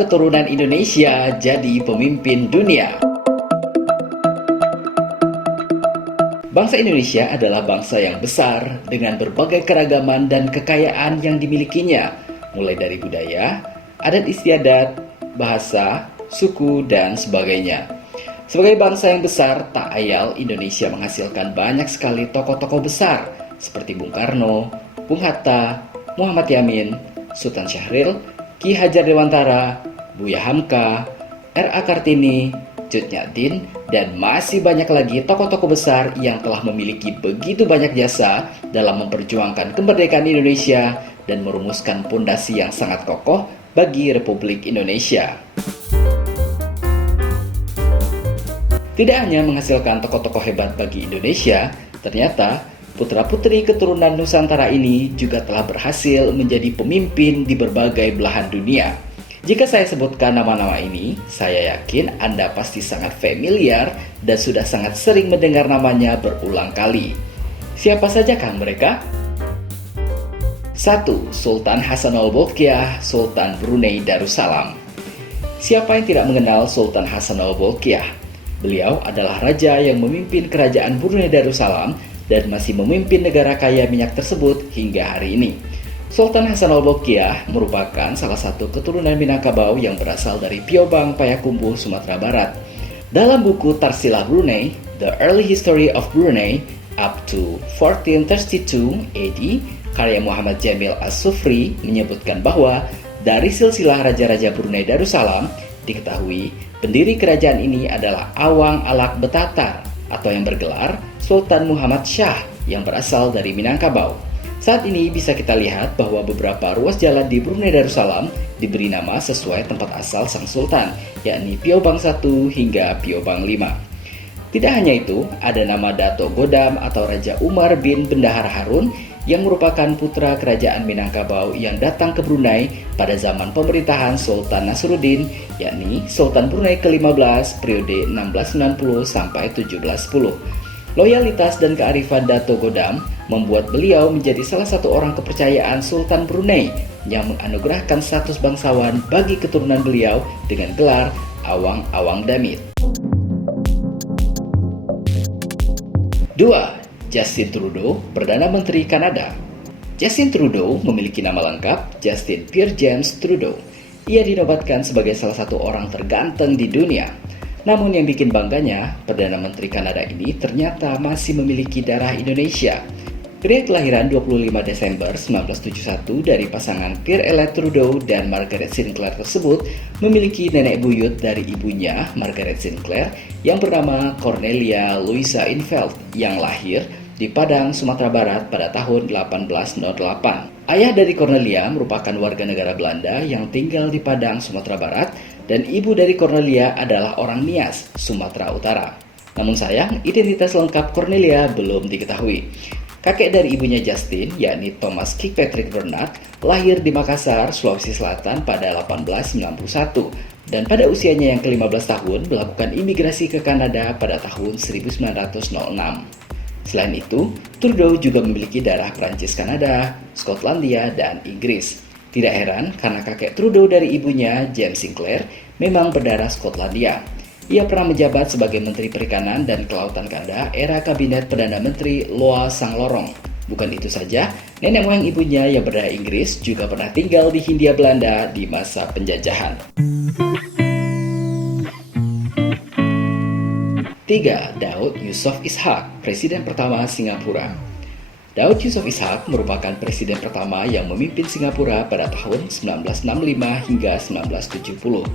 keturunan Indonesia jadi pemimpin dunia. Bangsa Indonesia adalah bangsa yang besar dengan berbagai keragaman dan kekayaan yang dimilikinya, mulai dari budaya, adat istiadat, bahasa, suku, dan sebagainya. Sebagai bangsa yang besar, tak ayal Indonesia menghasilkan banyak sekali tokoh-tokoh besar seperti Bung Karno, Bung Hatta, Muhammad Yamin, Sultan Syahrir, Ki Hajar Dewantara, Buya Hamka, R.A. Kartini, Cut Nyak-Dien, dan masih banyak lagi tokoh-tokoh besar yang telah memiliki begitu banyak jasa dalam memperjuangkan kemerdekaan Indonesia dan merumuskan pondasi yang sangat kokoh bagi Republik Indonesia. Tidak hanya menghasilkan tokoh-tokoh hebat bagi Indonesia, ternyata putra-putri keturunan Nusantara ini juga telah berhasil menjadi pemimpin di berbagai belahan dunia. Jika saya sebutkan nama-nama ini, saya yakin Anda pasti sangat familiar dan sudah sangat sering mendengar namanya berulang kali. Siapa sajakah mereka? 1. Sultan Hassanal Bolkiah, Sultan Brunei Darussalam. Siapa yang tidak mengenal Sultan Hassanal Bolkiah? Beliau adalah raja yang memimpin kerajaan Brunei Darussalam dan masih memimpin negara kaya minyak tersebut hingga hari ini. Sultan Hassanal Bolkiah merupakan salah satu keturunan Minangkabau yang berasal dari Piobang, Payakumbuh, Sumatera Barat. Dalam buku Tarsilah Brunei, The Early History of Brunei up to 1432 AD, karya Muhammad Jamil As-Sufri menyebutkan bahwa dari silsilah raja-raja Brunei Darussalam, diketahui pendiri kerajaan ini adalah Awang Alak Betatar atau yang bergelar Sultan Muhammad Shah yang berasal dari Minangkabau. Saat ini bisa kita lihat bahwa beberapa ruas jalan di Brunei Darussalam diberi nama sesuai tempat asal sang sultan, yakni Piobang 1 hingga Piobang 5. Tidak hanya itu, ada nama Dato' Godam atau Raja Umar bin Bendahara Harun yang merupakan putra kerajaan Minangkabau yang datang ke Brunei pada zaman pemerintahan Sultan Nasruddin, yakni Sultan Brunei ke-15 periode 1690 sampai 1710. Loyalitas dan kearifan Dato' Godam membuat beliau menjadi salah satu orang kepercayaan Sultan Brunei yang menganugerahkan status bangsawan bagi keturunan beliau dengan gelar Awang Awang Damit. 2. Justin Trudeau, Perdana Menteri Kanada. Justin Trudeau memiliki nama lengkap Justin Pierre James Trudeau. Ia dinobatkan sebagai salah satu orang terganteng di dunia. Namun yang bikin bangganya, Perdana Menteri Kanada ini ternyata masih memiliki darah Indonesia. Pria kelahiran 25 Desember 1971 dari pasangan Pierre-Elliott Trudeau dan Margaret Sinclair tersebut memiliki nenek buyut dari ibunya, Margaret Sinclair, yang bernama Cornelia Louisa Infeld yang lahir di Padang, Sumatera Barat pada tahun 1808. Ayah dari Cornelia merupakan warga negara Belanda yang tinggal di Padang, Sumatera Barat, dan ibu dari Cornelia adalah orang Nias, Sumatera Utara. Namun sayang, identitas lengkap Cornelia belum diketahui. Kakek dari ibunya Justin, yakni Thomas Kirkpatrick Bernard, lahir di Makassar, Sulawesi Selatan pada 1891 dan pada usianya yang ke-15 tahun melakukan imigrasi ke Kanada pada tahun 1906. Selain itu, Trudeau juga memiliki darah Prancis Kanada, Skotlandia, dan Inggris. Tidak heran karena kakek Trudeau dari ibunya, James Sinclair, memang berdarah Skotlandia. Ia pernah menjabat sebagai Menteri Perikanan dan Kelautan Kanada era Kabinet Perdana Menteri Loa Sang Lorong. Bukan itu saja, nenek moyang ibunya yang berdarah Inggris juga pernah tinggal di Hindia Belanda di masa penjajahan. 3. Daud Yusof Ishak, Presiden pertama Singapura. Daud Yusof Ishak merupakan presiden pertama yang memimpin Singapura pada tahun 1965 hingga 1970.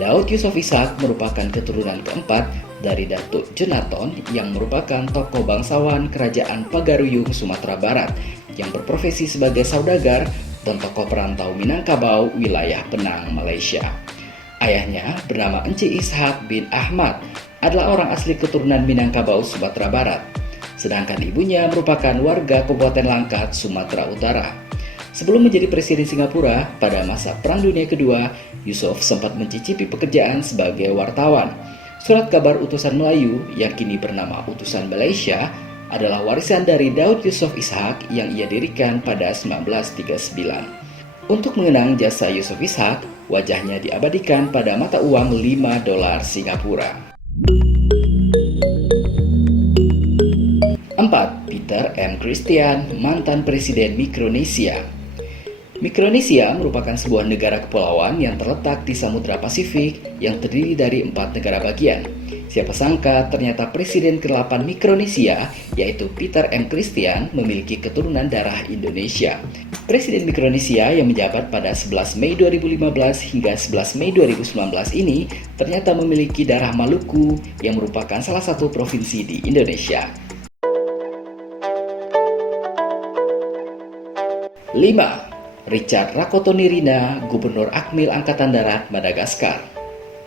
Daud Yusof Ishak merupakan keturunan keempat dari Datuk Jenaton yang merupakan tokoh bangsawan kerajaan Pagaruyung, Sumatera Barat yang berprofesi sebagai saudagar dan tokoh perantau Minangkabau, wilayah Penang, Malaysia. Ayahnya bernama Encik Ishak bin Ahmad adalah orang asli keturunan Minangkabau, Sumatera Barat. Sedangkan ibunya merupakan warga Kabupaten Langkat, Sumatera Utara. Sebelum menjadi presiden Singapura, pada masa Perang Dunia Kedua, Yusof sempat mencicipi pekerjaan sebagai wartawan. Surat kabar utusan Melayu, yang kini bernama Utusan Malaysia, adalah warisan dari Daud Yusof Ishak yang ia dirikan pada 1939. Untuk mengenang jasa Yusuf Ishak, wajahnya diabadikan pada mata uang 5 dolar Singapura. 4. Peter M. Christian, mantan Presiden Mikronesia. Mikronesia merupakan sebuah negara kepulauan yang terletak di Samudra Pasifik yang terdiri dari 4 negara bagian. Siapa sangka ternyata Presiden ke-8 Mikronesia, yaitu Peter M. Christian, memiliki keturunan darah Indonesia. Presiden Mikronesia yang menjabat pada 11 Mei 2015 hingga 11 Mei 2019 ini ternyata memiliki darah Maluku yang merupakan salah satu provinsi di Indonesia. 5. Richard Rakotonirina, Gubernur Akmil Angkatan Darat Madagaskar.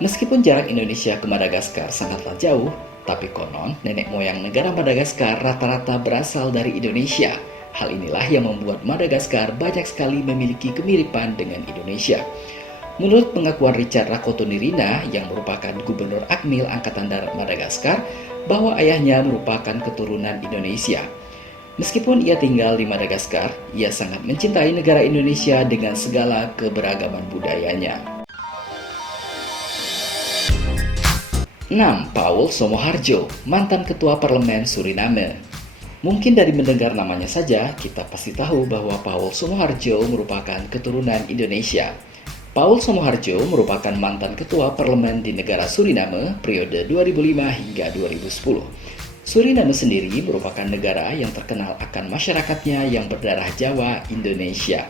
Meskipun jarak Indonesia ke Madagaskar sangatlah jauh, tapi konon nenek moyang negara Madagaskar rata-rata berasal dari Indonesia. Hal inilah yang membuat Madagaskar banyak sekali memiliki kemiripan dengan Indonesia. Menurut pengakuan Richard Rakotonirina yang merupakan Gubernur Akmil Angkatan Darat Madagaskar, bahwa ayahnya merupakan keturunan Indonesia. Meskipun ia tinggal di Madagaskar, ia sangat mencintai negara Indonesia dengan segala keberagaman budayanya. 6. Paul Somoharjo, mantan Ketua Parlemen Suriname. Mungkin dari mendengar namanya saja, kita pasti tahu bahwa Paul Somoharjo merupakan keturunan Indonesia. Paul Somoharjo merupakan mantan Ketua Parlemen di negara Suriname periode 2005 hingga 2010. Suriname sendiri merupakan negara yang terkenal akan masyarakatnya yang berdarah Jawa Indonesia.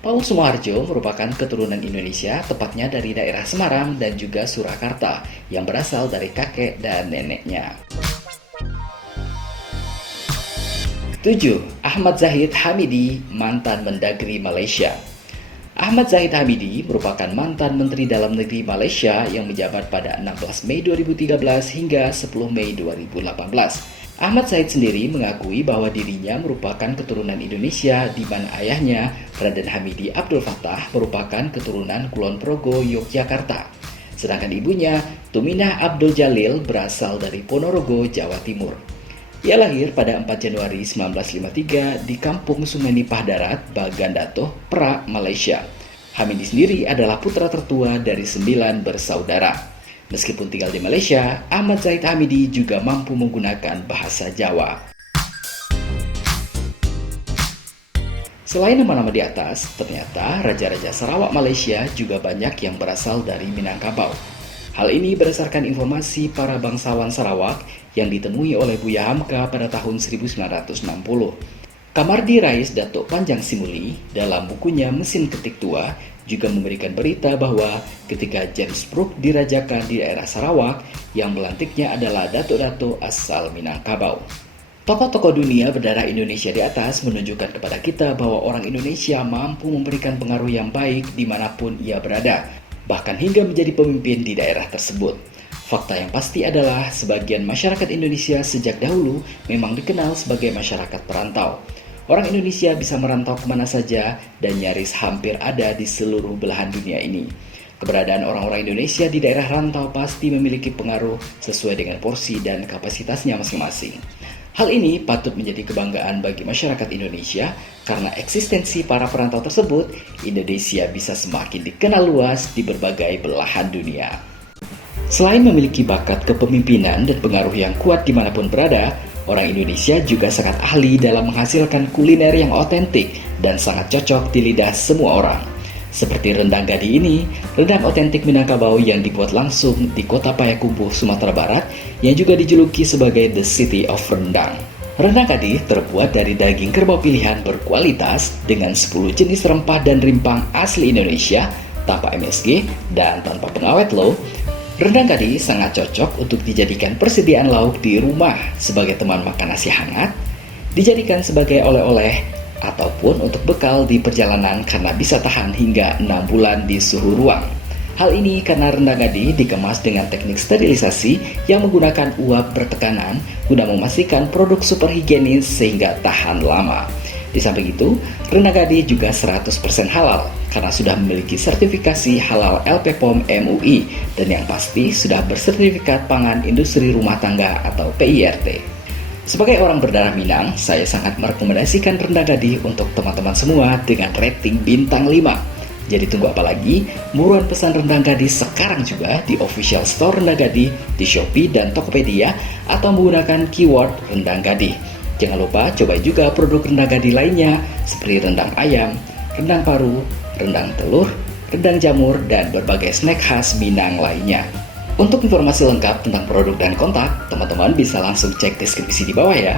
Paul Somoharjo merupakan keturunan Indonesia, tepatnya dari daerah Semarang dan juga Surakarta, yang berasal dari kakek dan neneknya. 7. Ahmad Zahid Hamidi, mantan Mendagri Malaysia. Ahmad Zahid Hamidi merupakan mantan Menteri Dalam Negeri Malaysia yang menjabat pada 16 Mei 2013 hingga 10 Mei 2018. Ahmad Zahid sendiri mengakui bahwa dirinya merupakan keturunan Indonesia, di mana ayahnya, Raden Hamidi Abdul Fattah, merupakan keturunan Kulon Progo, Yogyakarta. Sedangkan ibunya, Tuminah Abdul Jalil, berasal dari Ponorogo, Jawa Timur. Ia lahir pada 4 Januari 1953 di Kampung Sungai Nipah Darat, Bagandatoh, Perak, Malaysia. Hamidi sendiri adalah putra tertua dari 9 bersaudara. Meskipun tinggal di Malaysia, Ahmad Zahid Hamidi juga mampu menggunakan bahasa Jawa. Selain nama-nama di atas, ternyata Raja-Raja Sarawak Malaysia juga banyak yang berasal dari Minangkabau. Hal ini berdasarkan informasi para bangsawan Sarawak yang ditemui oleh Buya Hamka pada tahun 1960. Kamardi Rais Datuk Panjang Simuli dalam bukunya Mesin Ketik Tua juga memberikan berita bahwa ketika James Brooke dirajakan di daerah Sarawak, yang melantiknya adalah datuk-datuk asal Minangkabau. Tokoh-tokoh dunia berdarah Indonesia di atas menunjukkan kepada kita bahwa orang Indonesia mampu memberikan pengaruh yang baik dimanapun ia berada, bahkan hingga menjadi pemimpin di daerah tersebut. Fakta yang pasti adalah sebagian masyarakat Indonesia sejak dahulu memang dikenal sebagai masyarakat perantau. Orang Indonesia bisa merantau kemana saja dan nyaris hampir ada di seluruh belahan dunia ini. Keberadaan orang-orang Indonesia di daerah rantau pasti memiliki pengaruh sesuai dengan porsi dan kapasitasnya masing-masing. Hal ini patut menjadi kebanggaan bagi masyarakat Indonesia karena eksistensi para perantau tersebut, Indonesia bisa semakin dikenal luas di berbagai belahan dunia. Selain memiliki bakat kepemimpinan dan pengaruh yang kuat dimanapun berada, orang Indonesia juga sangat ahli dalam menghasilkan kuliner yang otentik dan sangat cocok di lidah semua orang. Seperti rendang gadi ini, rendang otentik Minangkabau yang dibuat langsung di kota Payakumbuh, Sumatera Barat, yang juga dijuluki sebagai The City of Rendang. Rendang gadi terbuat dari daging kerbau pilihan berkualitas dengan 10 jenis rempah dan rimpang asli Indonesia, tanpa MSG dan tanpa pengawet loh. Rendang gadi sangat cocok untuk dijadikan persediaan lauk di rumah sebagai teman makan nasi hangat, dijadikan sebagai oleh-oleh, ataupun untuk bekal di perjalanan karena bisa tahan hingga 6 bulan di suhu ruang. Hal ini karena rendang gadi dikemas dengan teknik sterilisasi yang menggunakan uap bertekanan guna memastikan produk super higienis sehingga tahan lama. Di samping itu, rendang gadi juga 100% halal karena sudah memiliki sertifikasi halal LPPOM MUI dan yang pasti sudah bersertifikat pangan industri rumah tangga atau PIRT. Sebagai orang berdarah Minang, saya sangat merekomendasikan rendang gadih untuk teman-teman semua dengan rating bintang 5. Jadi tunggu apa lagi? Buruan pesan rendang gadih sekarang juga di official store rendang gadih di Shopee dan Tokopedia atau menggunakan keyword rendang gadih. Jangan lupa coba juga produk rendang gadih lainnya seperti rendang ayam, rendang paru, rendang telur, rendang jamur, dan berbagai snack khas Minang lainnya. Untuk informasi lengkap tentang produk dan kontak, teman-teman bisa langsung cek deskripsi di bawah ya.